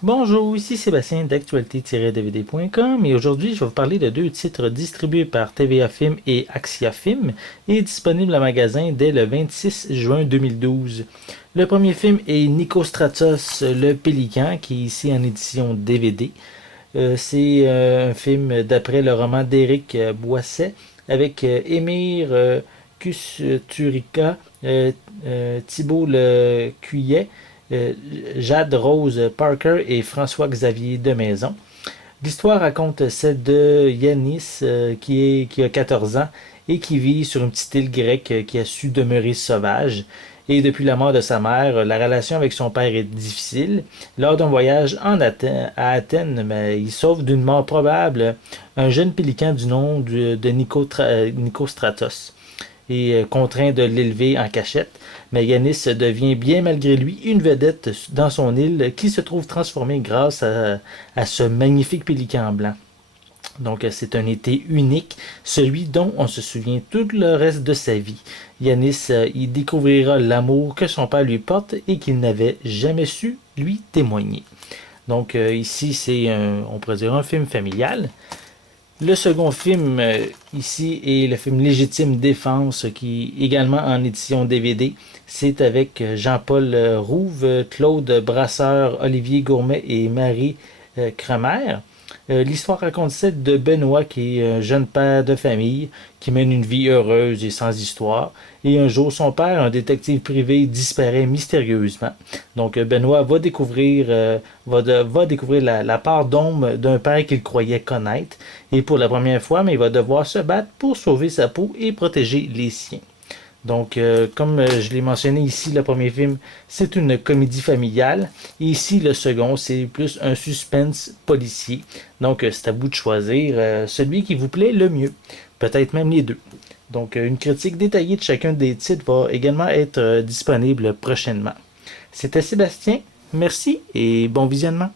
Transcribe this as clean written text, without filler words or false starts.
Bonjour, ici Sébastien d'actualité-dvd.com et aujourd'hui je vais vous parler de deux titres distribués par TVA Film et Axia Film et disponibles en magasin dès le 26 juin 2012. Le premier film est Nicostratos, le Pélican, qui est ici en édition DVD. C'est un film d'après le roman d'Éric Boisset avec Émir Kusturica, Thibault Le Cuyet, euh, Jade Rose Parker et François-Xavier Demaison. L'histoire raconte celle de Yanis qui a 14 ans et qui vit sur une petite île grecque qui a su demeurer sauvage. Et depuis la mort de sa mère, la relation avec son père est difficile. Lors d'un voyage à Athènes, mais il sauve d'une mort probable un jeune pélican du nom de Nicostratos et contraint de l'élever en cachette. Mais Yanis devient bien malgré lui une vedette dans son île qui se trouve transformée grâce à ce magnifique pélican blanc. Donc c'est un été unique, celui dont on se souvient tout le reste de sa vie. Yanis y découvrira l'amour que son père lui porte et qu'il n'avait jamais su lui témoigner. Donc ici c'est on pourrait dire un film familial. Le second film ici est le film Légitime Défense qui est également en édition DVD. C'est avec Jean-Paul Rouve, Claude Brasseur, Olivier Gourmet et Marie Cremer. L'histoire raconte celle de Benoît, qui est un jeune père de famille, qui mène une vie heureuse et sans histoire. Et un jour, son père, un détective privé, disparaît mystérieusement. Donc, Benoît va découvrir la part d'ombre d'un père qu'il croyait connaître. Et pour la première fois, mais il va devoir se battre pour sauver sa peau et protéger les siens. Donc, comme je l'ai mentionné ici, le premier film, c'est une comédie familiale. Et ici, le second, c'est plus un suspense policier. Donc, c'est à vous de choisir celui qui vous plaît le mieux. Peut-être même les deux. Donc, une critique détaillée de chacun des titres va également être disponible prochainement. C'était Sébastien. Merci et bon visionnement.